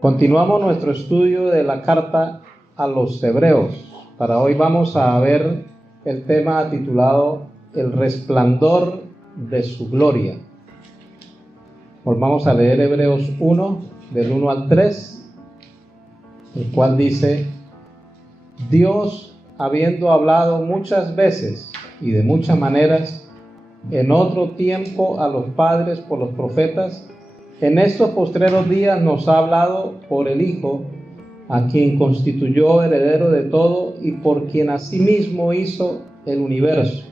Continuamos nuestro estudio de la carta a los Hebreos. Para hoy vamos a ver el tema titulado El resplandor de su gloria. Vamos a leer Hebreos 1, del 1 al 3, el cual dice: Dios, habiendo hablado muchas veces y de muchas maneras en otro tiempo a los padres por los profetas, en estos postreros días nos ha hablado por el Hijo, a quien constituyó heredero de todo y por quien asimismo hizo el universo,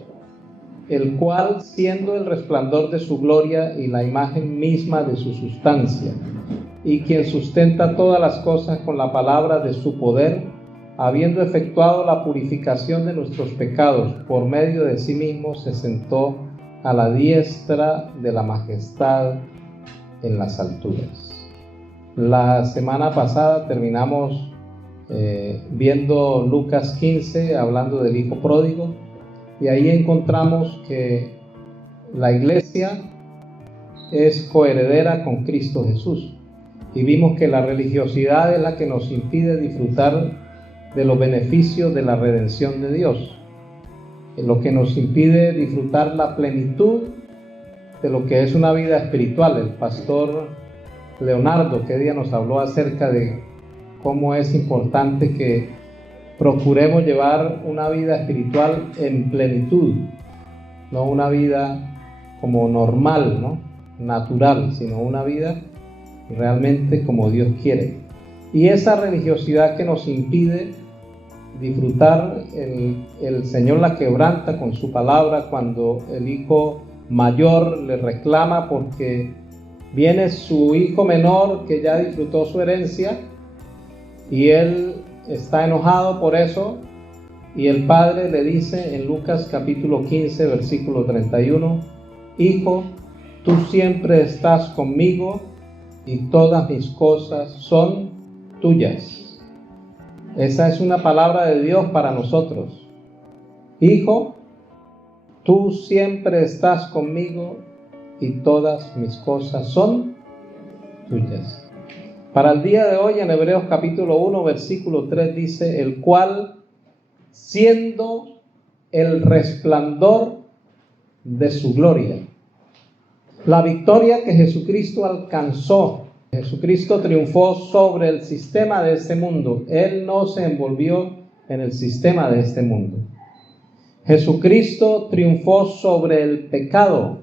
el cual, siendo el resplandor de su gloria y la imagen misma de su sustancia, y quien sustenta todas las cosas con la palabra de su poder, habiendo efectuado la purificación de nuestros pecados por medio de sí mismo, se sentó a la diestra de la majestad en las alturas. La semana pasada terminamos viendo Lucas 15, hablando del hijo pródigo, y ahí encontramos que la iglesia es coheredera con Cristo Jesús, y vimos que la religiosidad es la que nos impide disfrutar de los beneficios de la redención de Dios, lo que nos impide disfrutar la plenitud de lo que es una vida espiritual. El pastor Leonardo que día nos habló acerca de cómo es importante que procuremos llevar una vida espiritual en plenitud, no una vida como normal, ¿no? Natural, sino una vida realmente como Dios quiere. Y esa religiosidad que nos impide disfrutar, el Señor la quebranta con su palabra cuando el hijo mayor le reclama porque viene su hijo menor que ya disfrutó su herencia y él está enojado por eso, y el padre le dice en Lucas capítulo 15 versículo 31: Hijo, tú siempre estás conmigo y todas mis cosas son tuyas. Esa es una palabra de Dios para nosotros. Hijo, tú siempre estás conmigo y todas mis cosas son tuyas. Para el día de hoy, en Hebreos capítulo 1, versículo 3 dice: el cual, siendo el resplandor de su gloria. La victoria que Jesucristo alcanzó. Jesucristo triunfó sobre el sistema de este mundo. Él no se envolvió en el sistema de este mundo. Jesucristo triunfó sobre el pecado.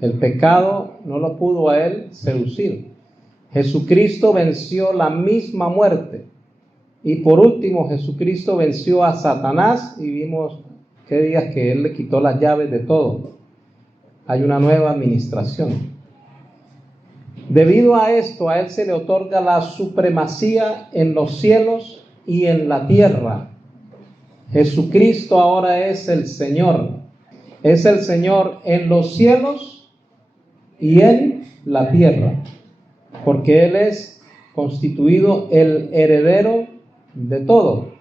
El pecado no lo pudo a él seducir. Jesucristo venció la misma muerte. Y por último, Jesucristo venció a Satanás, y vimos qué días que él le quitó las llaves de todo. Hay una nueva administración. Debido a esto, a él se le otorga la supremacía en los cielos y en la tierra. Jesucristo ahora es el Señor. Es el Señor en los cielos y en la tierra, porque Él es constituido el heredero de todo.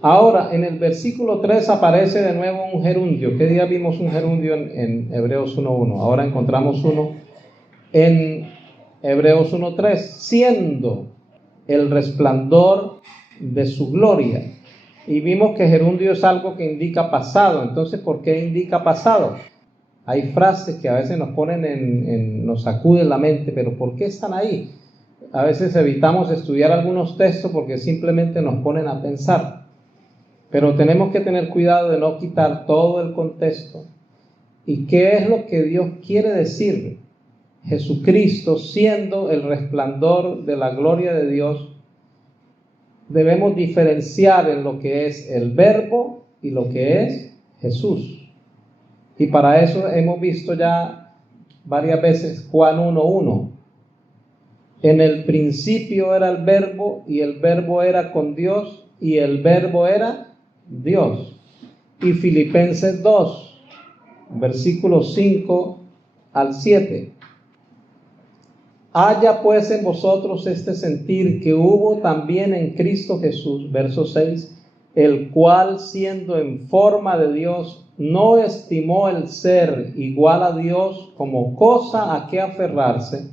Ahora, en el versículo 3 aparece de nuevo un gerundio. ¿Qué día vimos un gerundio en Hebreos 1.1? Ahora encontramos uno en Hebreos 1.3. Siendo el resplandor de su gloria. Y vimos que gerundio es algo que indica pasado. Entonces, ¿por qué indica pasado? Hay frases que a veces nos ponen nos sacuden la mente, pero ¿por qué están ahí? A veces evitamos estudiar algunos textos porque simplemente nos ponen a pensar. Pero tenemos que tener cuidado de no quitar todo el contexto. ¿Y qué es lo que Dios quiere decir? Jesucristo, siendo el resplandor de la gloria de Dios, debemos diferenciar en lo que es el Verbo y lo que es Jesús. Y para eso hemos visto ya varias veces Juan 1:1. En el principio era el Verbo, y el Verbo era con Dios, y el Verbo era Dios. Y Filipenses 2, versículos 5 al 7. Haya pues en vosotros este sentir que hubo también en Cristo Jesús, verso 6, el cual, siendo en forma de Dios, no estimó el ser igual a Dios como cosa a que aferrarse,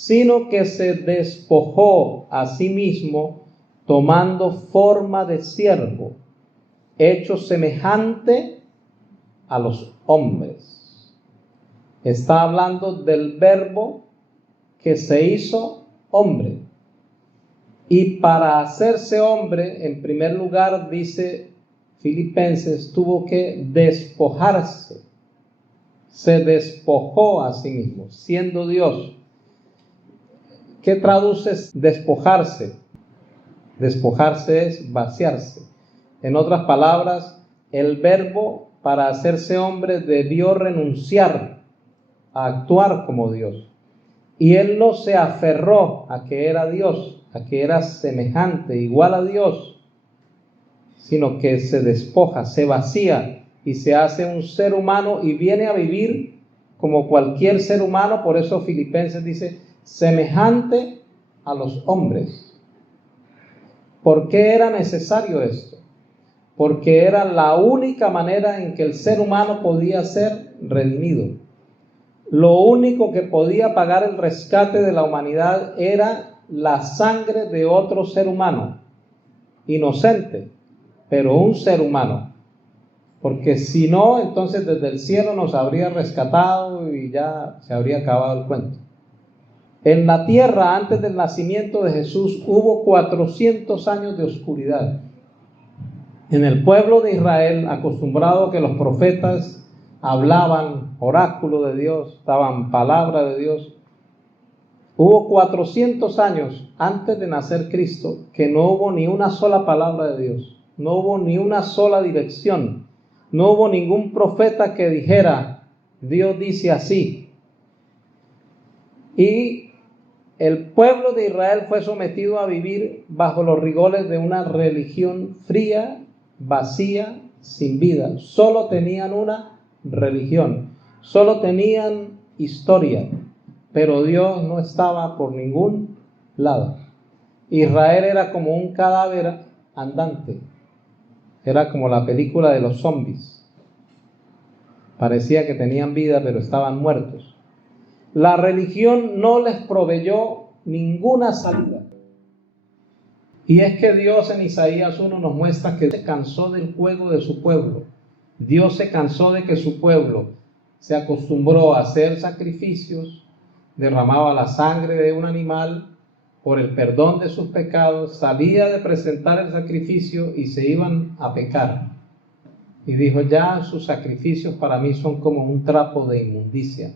sino que se despojó a sí mismo, tomando forma de siervo, hecho semejante a los hombres. Está hablando del Verbo que se hizo hombre. Y para hacerse hombre, en primer lugar, dice Filipenses, tuvo que despojarse. Se despojó a sí mismo, siendo Dios. ¿Qué traduce despojarse? Despojarse es vaciarse. En otras palabras, el Verbo para hacerse hombre debió renunciar a actuar como Dios. Y él no se aferró a que era Dios, a que era semejante, igual a Dios, sino que se despoja, se vacía y se hace un ser humano y viene a vivir como cualquier ser humano. Por eso Filipenses dice, semejante a los hombres. ¿Por qué era necesario esto? Porque era la única manera en que el ser humano podía ser redimido. Lo único que podía pagar el rescate de la humanidad era la sangre de otro ser humano, inocente, pero un ser humano. Porque si no, entonces desde el cielo nos habría rescatado y ya se habría acabado el cuento. En la tierra, antes del nacimiento de Jesús, hubo 400 años de oscuridad. En el pueblo de Israel, acostumbrado a que los profetas hablaban oráculo de Dios, daban palabra de Dios, hubo 400 años antes de nacer Cristo que no hubo ni una sola palabra de Dios, no hubo ni una sola dirección, no hubo ningún profeta que dijera, Dios dice así. Y el pueblo de Israel fue sometido a vivir bajo los rigores de una religión fría, vacía, sin vida. Solo tenían una religión, solo tenían historia, pero Dios no estaba por ningún lado. Israel era como un cadáver andante, era como la película de los zombies. Parecía que tenían vida, pero estaban muertos. La religión no les proveyó ninguna salida. Y es que Dios en Isaías 1 nos muestra que se cansó del juego de su pueblo. Dios se cansó de que su pueblo se acostumbró a hacer sacrificios, derramaba la sangre de un animal por el perdón de sus pecados, sabía de presentar el sacrificio y se iban a pecar. Y dijo, ya sus sacrificios para mí son como un trapo de inmundicia.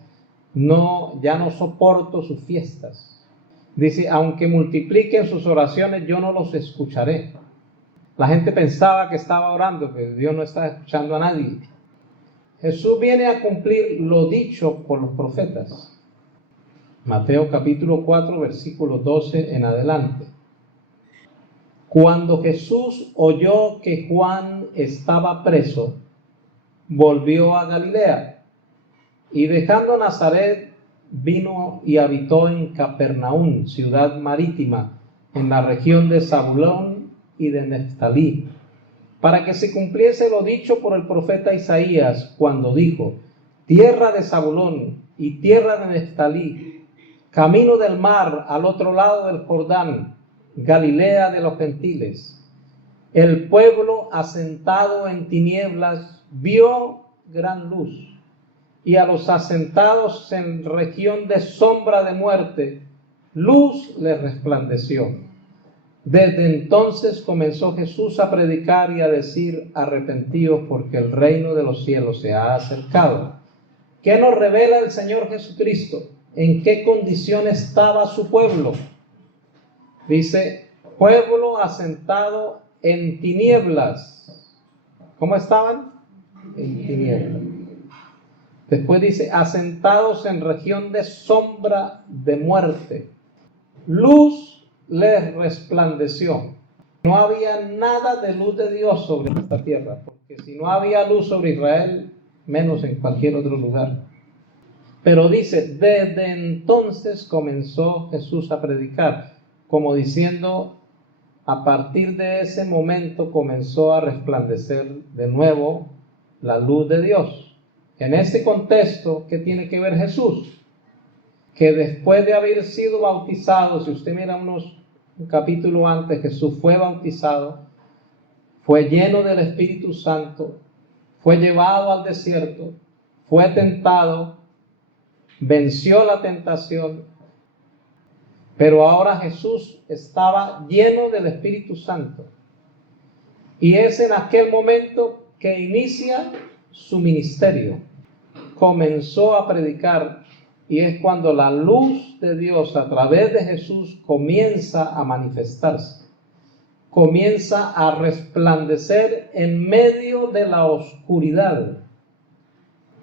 No, ya no soporto sus fiestas. Dice, aunque multipliquen sus oraciones, yo no los escucharé. La gente pensaba que estaba orando, pero Dios no estaba escuchando a nadie. Jesús viene a cumplir lo dicho por los profetas. Mateo capítulo 4, versículo 12 en adelante. Cuando Jesús oyó que Juan estaba preso, volvió a Galilea y dejando Nazaret, vino y habitó en Capernaum, ciudad marítima, en la región de Zabulón y de Neftalí, para que se cumpliese lo dicho por el profeta Isaías, cuando dijo, tierra de Zabulón y tierra de Neftalí, camino del mar al otro lado del Jordán, Galilea de los gentiles. El pueblo asentado en tinieblas vio gran luz, y a los asentados en región de sombra de muerte, luz les resplandeció. Desde entonces comenzó Jesús a predicar y a decir, arrepentíos porque el reino de los cielos se ha acercado. ¿Qué nos revela el Señor Jesucristo? ¿En qué condición estaba su pueblo? Dice, pueblo asentado en tinieblas. ¿Cómo estaban? En tinieblas. Después dice, asentados en región de sombra de muerte. Luz les resplandeció. No había nada de luz de Dios sobre esta tierra, porque si no había luz sobre Israel, menos en cualquier otro lugar. Pero dice, desde entonces comenzó Jesús a predicar, como diciendo, a partir de ese momento comenzó a resplandecer de nuevo la luz de Dios. En este contexto, ¿qué tiene que ver Jesús? que después de haber sido bautizado, si usted mira un capítulo antes, Jesús fue bautizado, fue lleno del Espíritu Santo, fue llevado al desierto, fue tentado, venció la tentación, pero ahora Jesús estaba lleno del Espíritu Santo. Y es en aquel momento que inicia su ministerio. Comenzó a predicar, y es cuando la luz de Dios a través de Jesús comienza a manifestarse, comienza a resplandecer en medio de la oscuridad.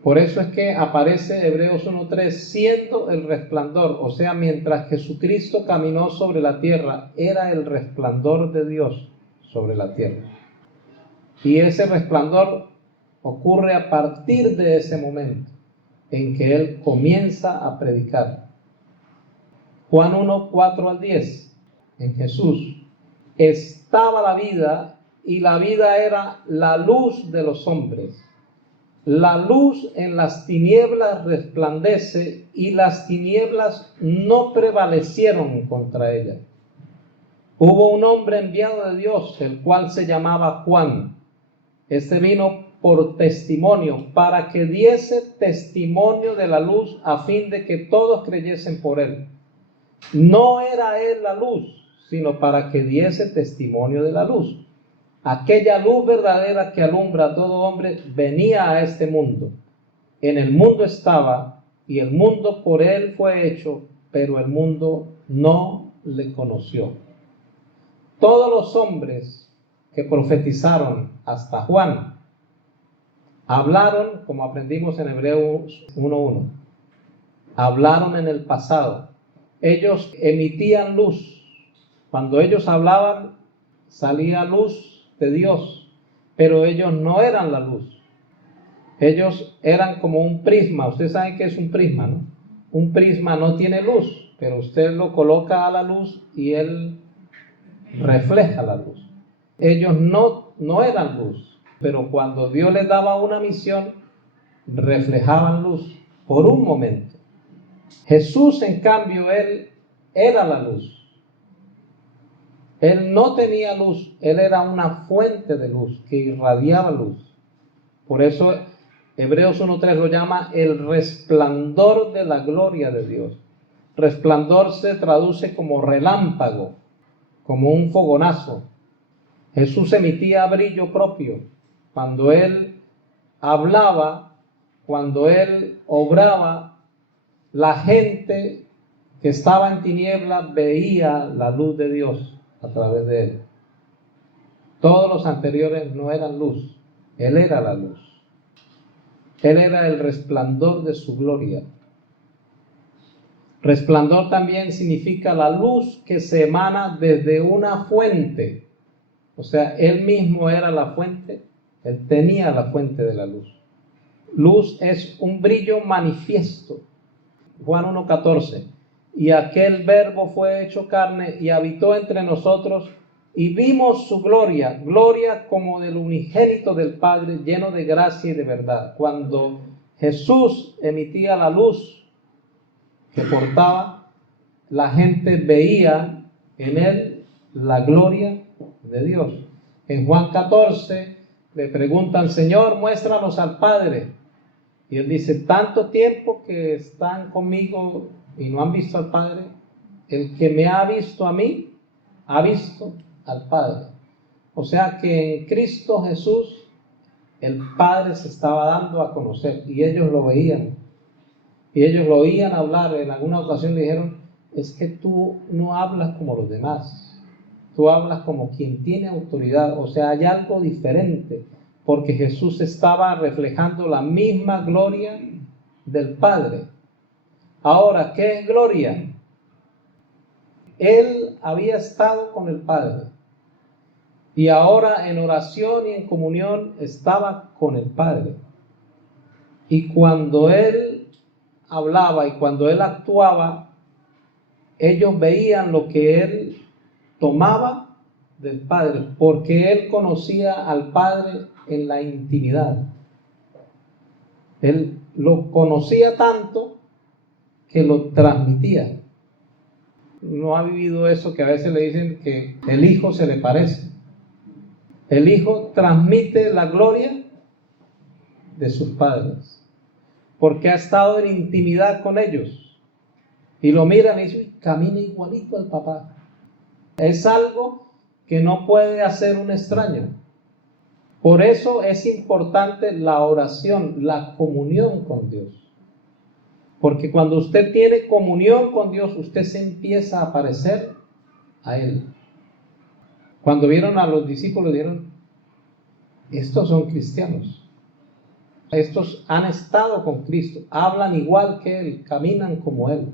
Por eso es que aparece Hebreos 1:3, siendo el resplandor, o sea, mientras Jesucristo caminó sobre la tierra, era el resplandor de Dios sobre la tierra. Y ese resplandor ocurre a partir de ese momento en que Él comienza a predicar. Juan 1:4-10, en Jesús estaba la vida, y la vida era la luz de los hombres. La luz en las tinieblas resplandece, y las tinieblas no prevalecieron contra ella. Hubo un hombre enviado de Dios, el cual se llamaba Juan. Este vino por testimonio, para que diese testimonio de la luz, a fin de que todos creyesen por él. No era él la luz, sino para que diese testimonio de la luz. Aquella luz verdadera que alumbra a todo hombre venía a este mundo. En el mundo estaba, y el mundo por él fue hecho, pero el mundo no le conoció. Todos los hombres que profetizaron hasta Juan hablaron, como aprendimos en Hebreos 1:1, hablaron en el pasado. Ellos emitían luz. Cuando ellos hablaban, salía luz de Dios, pero ellos no eran la luz. Ellos eran como un prisma. Ustedes saben qué es un prisma, ¿no? Un prisma no tiene luz, pero usted lo coloca a la luz y él refleja la luz. Ellos no eran luz, pero cuando Dios les daba una misión, reflejaban luz por un momento. Jesús, en cambio, Él era la luz. Él no tenía luz, Él era una fuente de luz que irradiaba luz. Por eso Hebreos 1:3 lo llama el resplandor de la gloria de Dios. Resplandor se traduce como relámpago, como un fogonazo. Jesús emitía brillo propio. Cuando Él hablaba, cuando Él obraba, la gente que estaba en tinieblas veía la luz de Dios a través de Él. Todos los anteriores no eran luz, Él era la luz. Él era el resplandor de su gloria. Resplandor también significa la luz que se emana desde una fuente. O sea, Él mismo era la fuente, Él tenía la fuente de la luz. Luz es un brillo manifiesto. Juan 1:14, y aquel verbo fue hecho carne y habitó entre nosotros, y vimos su gloria, gloria como del unigénito del Padre, lleno de gracia y de verdad. Cuando Jesús emitía la luz que portaba, la gente veía en Él la gloria de Dios. En Juan 14 le preguntan, Señor, muéstranos al Padre. Y Él dice, tanto tiempo que están conmigo y no han visto al Padre, el que me ha visto a mí, ha visto al Padre. O sea que en Cristo Jesús el Padre se estaba dando a conocer, y ellos lo veían. Y ellos lo oían hablar. En alguna ocasión le dijeron, es que tú no hablas como los demás, tú hablas como quien tiene autoridad. O sea, hay algo diferente, porque Jesús estaba reflejando la misma gloria del Padre. Ahora, ¿qué es gloria? Él había estado con el Padre, y ahora en oración y en comunión estaba con el Padre. Y cuando Él hablaba y cuando Él actuaba, ellos veían lo que Él tomaba del Padre, porque Él conocía al Padre en la intimidad. Él lo conocía tanto que lo transmitía. ¿No ha vivido eso que a veces le dicen que el hijo se le parece? El hijo transmite la gloria de sus padres, porque ha estado en intimidad con ellos. Y lo miran y dicen, camina igualito al papá. Es algo que no puede hacer un extraño. Por eso es importante la oración, la comunión con Dios. Porque cuando usted tiene comunión con Dios, usted se empieza a parecer a Él. Cuando vieron a los discípulos, dijeron, estos son cristianos. Estos han estado con Cristo, hablan igual que Él, caminan como Él,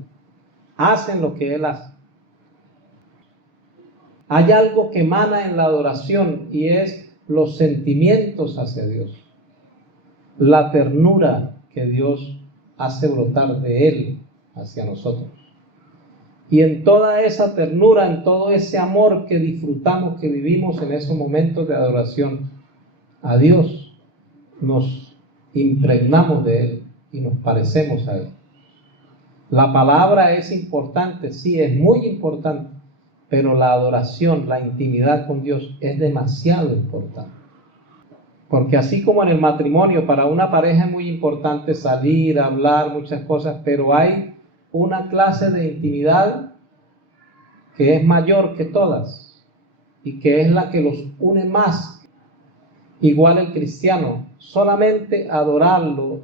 hacen lo que Él hace. Hay algo que emana en la adoración y es los sentimientos hacia Dios, la ternura que Dios hace brotar de Él hacia nosotros. Y en toda esa ternura, en todo ese amor que disfrutamos, que vivimos en esos momentos de adoración a Dios, nos impregnamos de Él y nos parecemos a Él. La palabra es importante, sí, es muy importante, pero la adoración, la intimidad con Dios es demasiado importante. Porque así como en el matrimonio, para una pareja es muy importante salir, hablar, muchas cosas, pero hay una clase de intimidad que es mayor que todas y que es la que los une más. Igual el cristiano, solamente adorarlo,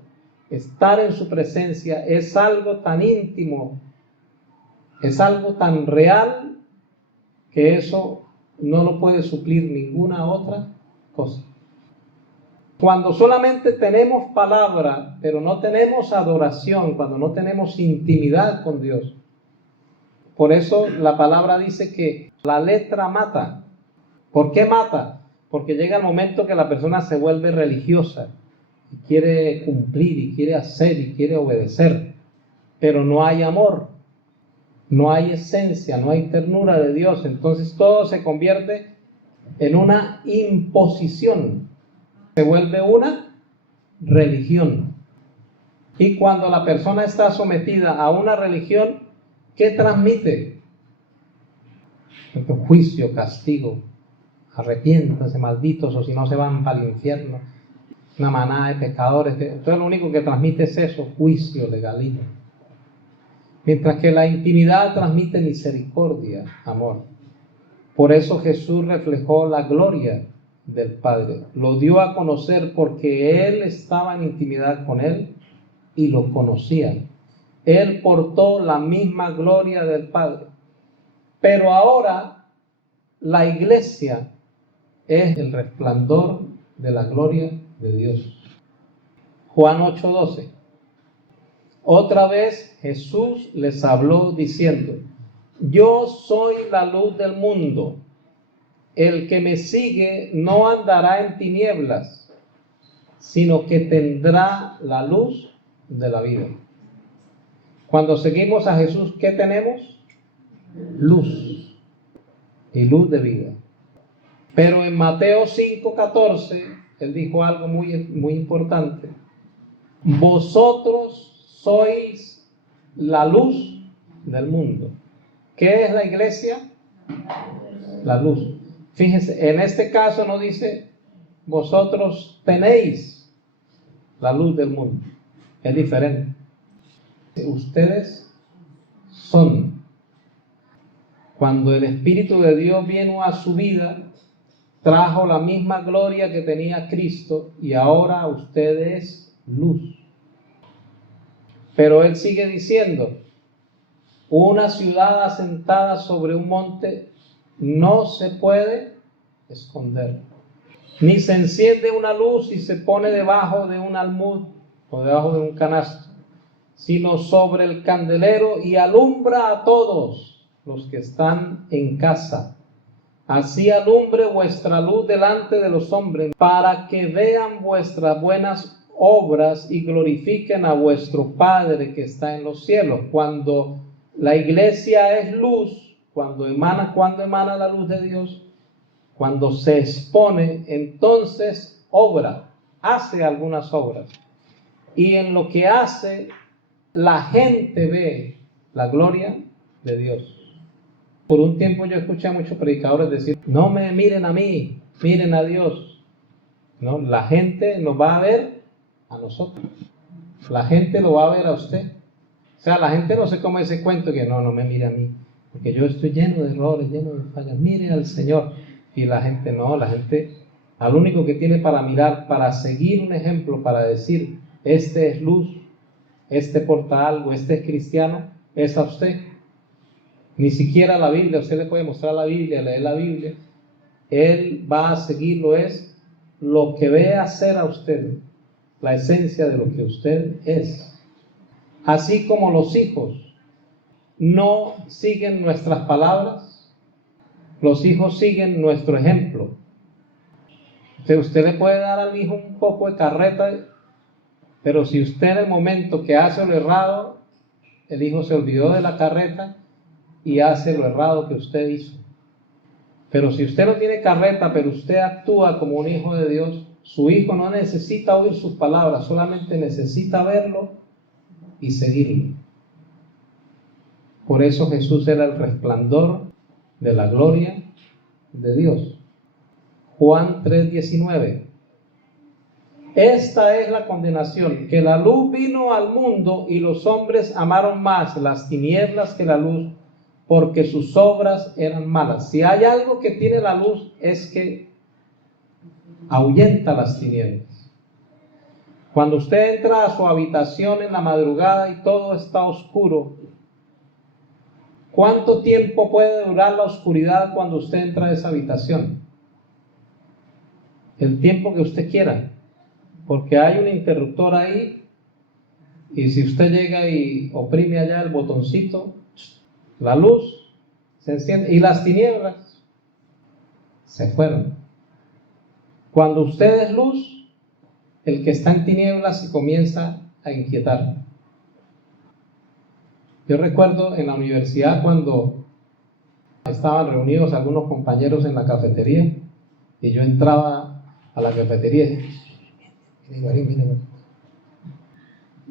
estar en su presencia es algo tan íntimo, es algo tan real que eso no lo puede suplir ninguna otra cosa. Cuando solamente tenemos palabra, pero no tenemos adoración, cuando no tenemos intimidad con Dios, por eso la palabra dice que la letra mata. ¿Por qué mata? Porque llega el momento que la persona se vuelve religiosa y quiere cumplir y quiere hacer y quiere obedecer, pero no hay amor, no hay esencia, no hay ternura de Dios. Entonces todo se convierte en una imposición, se vuelve una religión. Y cuando la persona está sometida a una religión, ¿qué transmite? Juicio, castigo. Arrepiéntanse, malditos, o si no se van para el infierno. Una manada de pecadores. Entonces lo único que transmite es eso, juicio, legalismo. Mientras que la intimidad transmite misericordia, amor. Por eso Jesús reflejó la gloria del Padre. Lo dio a conocer porque Él estaba en intimidad con Él y lo conocía. Él portó la misma gloria del Padre. Pero ahora la iglesia es el resplandor de la gloria de Dios. Juan 8:12. Otra vez Jesús les habló diciendo, yo soy la luz del mundo. El que me sigue no andará en tinieblas, sino que tendrá la luz de la vida. Cuando seguimos a Jesús, ¿qué tenemos? Luz y luz de vida. Pero en Mateo 5:14, Él dijo algo muy importante. Vosotros sois la luz del mundo. ¿Qué es la iglesia? La luz. Fíjense, en este caso no dice, vosotros tenéis la luz del mundo. Es diferente. Ustedes son. Cuando el Espíritu de Dios vino a su vida, trajo la misma gloria que tenía Cristo y ahora usted es luz. Pero Él sigue diciendo, una ciudad asentada sobre un monte no se puede esconder. Ni se enciende una luz y se pone debajo de un almud o debajo de un canasto, sino sobre el candelero y alumbra a todos los que están en casa. Así alumbre vuestra luz delante de los hombres, para que vean vuestras buenas obras y glorifiquen a vuestro Padre que está en los cielos. Cuando la iglesia es luz, cuando emana la luz de Dios, cuando se expone, entonces obra, hace algunas obras. Y en lo que hace, la gente ve la gloria de Dios. Por un tiempo yo escuché a muchos predicadores decir, no me miren a mí, miren a Dios. No, la gente nos va a ver a nosotros. La gente lo va a ver a usted. O sea, la gente no se come ese cuento que no me mire a mí, porque yo estoy lleno de errores, lleno de fallas. Mire al Señor. Y la gente no, la gente al único que tiene para mirar, para seguir un ejemplo, para decir, este es luz, este porta algo, este es cristiano, es a usted. Ni siquiera la Biblia, usted le puede mostrar la Biblia, leer la Biblia. Él va a seguirlo, es lo que ve hacer a usted, la esencia de lo que usted es. Así como los hijos no siguen nuestras palabras, los hijos siguen nuestro ejemplo. Usted le puede dar al hijo un poco de carreta, pero si usted en el momento que hace lo errado, el hijo se olvidó de la carreta y hace lo errado que usted hizo. Pero si usted no tiene carreta, pero usted actúa como un hijo de Dios, su hijo no necesita oír sus palabras, solamente necesita verlo y seguirlo. Por eso Jesús era el resplandor de la gloria de Dios. Juan 3:19. Esta es la condenación, que la luz vino al mundo y los hombres amaron más las tinieblas que la luz, porque sus obras eran malas. Si hay algo que tiene la luz es que ahuyenta las tinieblas. Cuando usted entra a su habitación en la madrugada y todo está oscuro, ¿cuánto tiempo puede durar la oscuridad cuando usted entra a esa habitación? El tiempo que usted quiera, porque hay un interruptor ahí y si usted llega y oprime allá el botoncito, la luz se enciende y las tinieblas se fueron. Cuando usted es luz, el que está en tinieblas se comienza a inquietar. Yo recuerdo en la universidad cuando estaban reunidos algunos compañeros en la cafetería y yo entraba a la cafetería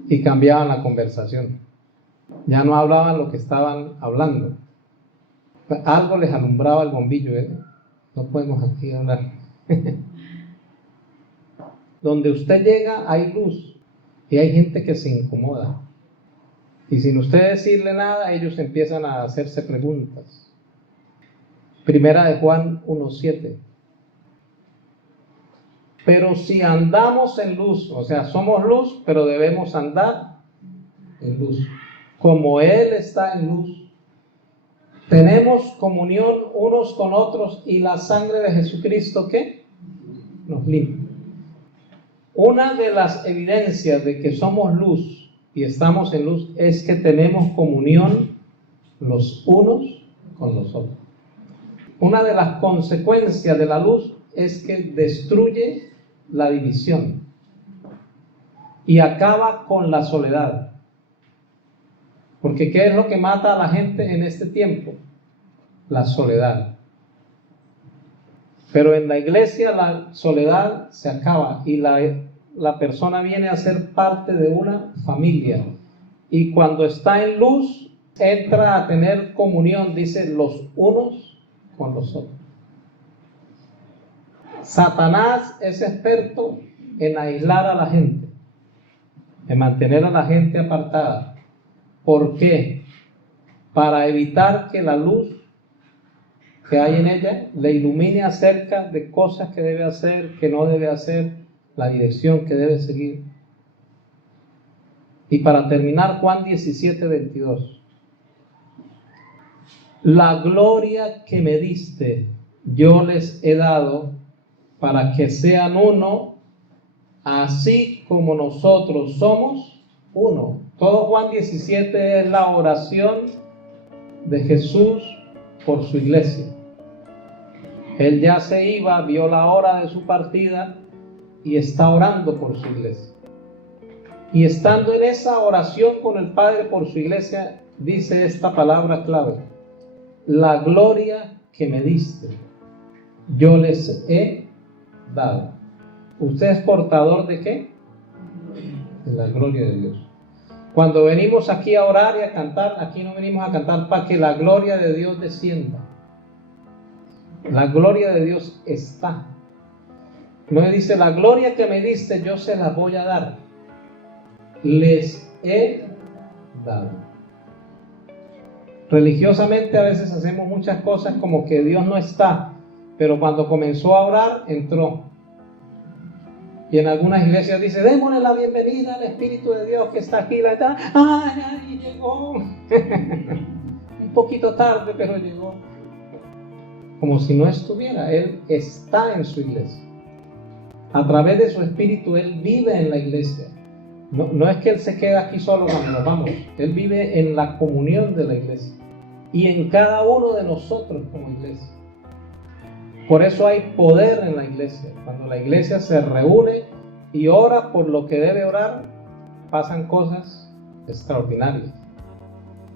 y cambiaban la conversación. Ya no hablaban lo que estaban hablando. Algo les alumbraba el bombillo, no podemos aquí hablar. Donde usted llega hay luz y hay gente que se incomoda. Y sin usted decirle nada, ellos empiezan a hacerse preguntas. Primera de Juan 1:7. Pero si andamos en luz, o sea, somos luz, pero debemos andar en luz. Como Él está en luz, tenemos comunión unos con otros y la sangre de Jesucristo, ¿qué? Nos limpia. Una de las evidencias de que somos luz y estamos en luz es que tenemos comunión los unos con los otros. Una de las consecuencias de la luz es que destruye la división y acaba con la soledad. Porque ¿qué es lo que mata a la gente en este tiempo? La soledad. Pero en la iglesia la soledad se acaba y la persona viene a ser parte de una familia. Y cuando está en luz, entra a tener comunión, dice, los unos con los otros. Satanás es experto en aislar a la gente, en mantener a la gente apartada. ¿Por qué? Para evitar que la luz que hay en ella le ilumine acerca de cosas que debe hacer, que no debe hacer, la dirección que debe seguir. Y para terminar, Juan 17:22. La gloria que me diste, yo les he dado para que sean uno, así como nosotros somos uno. Todo Juan 17 es la oración de Jesús por su iglesia. Él ya se iba, vio la hora de su partida y está orando por su iglesia. Y estando en esa oración con el Padre por su iglesia, dice esta palabra clave: la gloria que me diste, yo les he dado. ¿Usted es portador de qué? De la gloria de Dios. Cuando venimos aquí a orar y a cantar, aquí no venimos a cantar para que la gloria de Dios descienda. La gloria de Dios está. No me dice, la gloria que me diste yo se la voy a dar. Les he dado. Religiosamente a veces hacemos muchas cosas como que Dios no está, pero cuando comenzó a orar, entró. Y en algunas iglesias dice, démosle la bienvenida al Espíritu de Dios que está aquí. ¡Ay, llegó! Un poquito tarde, pero llegó. Como si no estuviera. Él está en su iglesia. A través de su Espíritu, Él vive en la iglesia. No es que Él se queda aquí solo cuando nos vamos. Él vive en la comunión de la iglesia. Y en cada uno de nosotros como iglesia. Por eso hay poder en la iglesia. Cuando la iglesia se reúne y ora por lo que debe orar, pasan cosas extraordinarias.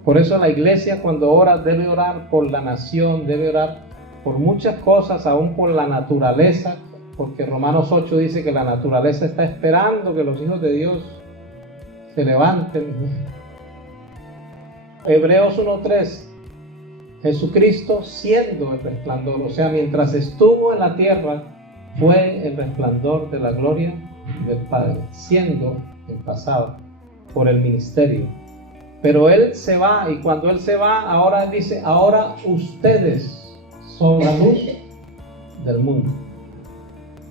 Por eso la iglesia cuando ora debe orar por la nación, debe orar por muchas cosas, aún por la naturaleza, porque Romanos 8 dice que la naturaleza está esperando que los hijos de Dios se levanten. Hebreos 1:3, Jesucristo siendo el resplandor, o sea, mientras estuvo en la tierra, fue el resplandor de la gloria del Padre, siendo el pasado por el ministerio. Pero Él se va, y cuando Él se va, ahora dice, ahora ustedes son la luz del mundo.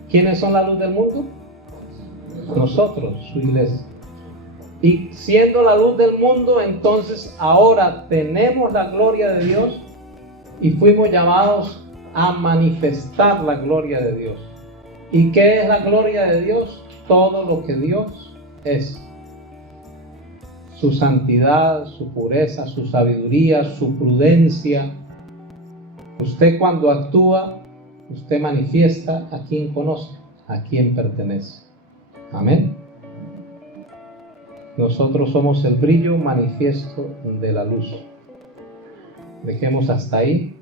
¿Quiénes son la luz del mundo? Nosotros, su iglesia. Y siendo la luz del mundo, entonces ahora tenemos la gloria de Dios y fuimos llamados a manifestar la gloria de Dios. ¿Y qué es la gloria de Dios? Todo lo que Dios es. Su santidad, su pureza, su sabiduría, su prudencia. Usted cuando actúa, usted manifiesta a quien conoce, a quien pertenece. Amén. Nosotros somos el brillo manifiesto de la luz. Dejemos hasta ahí.